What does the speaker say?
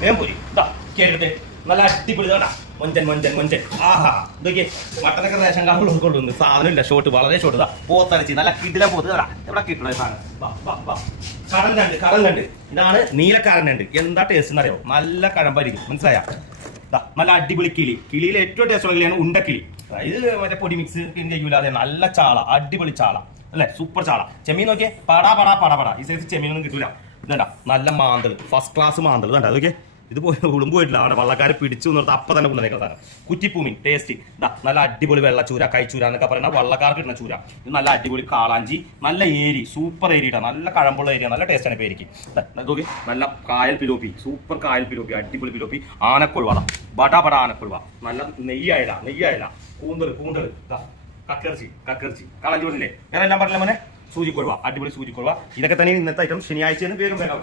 വേഗം പോരി. ഇതാ കേരളത്തെ നല്ല അടിപൊളി ഇതാ മൊഞ്ചൻ മൊഞ്ചൻ മൊഞ്ചൻ. ആഹാ ഇതൊക്കെ മട്ടനൊക്കെ റേഷൻ കാർഡ് ഉൾക്കൊള്ളുന്നു സാധനമില്ല. ഷോട്ട് വളരെ ഷോട്ട് ഇതാ പോത്തരച്ചി നല്ല കിടില പോത്ത്. ഇതാ എവിടെ കിട്ടണ സാധനം. കടൽ കണ്ട് കടൽ കണ്ട്. ഇതാണ് നീലക്കാരൻ ഉണ്ട് എന്താ ടേസ്റ്റ് എന്നറിയോ നല്ല കഴമ്പായിരിക്കും. മനസ്സിലായ? നല്ല അടിപൊളി കിളി. കിളിയിൽ ഏറ്റവും ടേസ്റ്റ് ഉള്ള കിളിയാണ് ഉണ്ടക്കിളി. ഇത് മറ്റേ പൊടി മിക്സ് ചെയ്യൂല അതെ നല്ല ചാള അടിപൊളി ചാള. അല്ലെ? സൂപ്പർ ചാള. ചെമ്മീൻ നോക്കിയേ. പടാ പടാ പടാ പടാ. ഈ സൈസ് ചെമ്മീനൊന്നും കിട്ടൂല. ഇതണ്ട? നല്ല മാന്തൽ ഫസ്റ്റ് ക്ലാസ് മാന്തൽ ഇതണ്ട? അതൊക്കെ? ഇത് പോയി ഉളുമ്പ് പോയിട്ടില്ല. അവിടെ വള്ളക്കാരെ പിടിച്ചു നിർത്തി അപ്പൊ തന്നെ കൊണ്ടു സാധനം കുറ്റിപ്പൂമി ടേസ്റ്റ് ഇതാ നല്ല അടിപൊളി വെള്ളച്ചൂര കൈച്ചൂര എന്നൊക്കെ പറയുന്ന വള്ളക്കാർക്ക് കിട്ടുന്ന ചൂര. ഇത് നല്ല അടിപൊളി കാളാഞ്ചി നല്ല ഏരി സൂപ്പർ ഏരിയ നല്ല കഴമ്പുള്ള ഏരിയ നല്ല ടേസ്റ്റാണ് ആണ് പേരിക്ക് നോക്കി നല്ല കായൽ പിലോപ്പി സൂപ്പർ കായൽ പിലോപ്പി അടിപൊളി പിലോപ്പി. ആനക്കൊഴുവ ബട ബട ആനക്കൊഴുവ നല്ല നെയ്യായില നെയ്യായില. കൂന്തൽ കൂന്തൽ കക്കിറച്ചി കക്കിറച്ചി. കാളാഞ്ചി പറഞ്ഞില്ലേ? ഞാൻ എല്ലാം പറഞ്ഞില്ല മോനെ? സൂചിക്കൊഴുവ അടിപൊളി സൂചിക്കൊഴുവ ഇതൊക്കെ തന്നെ ഇന്നത്തെ ഐറ്റം ശനിയാഴ്ചയെന്ന് വേഗം വേഗം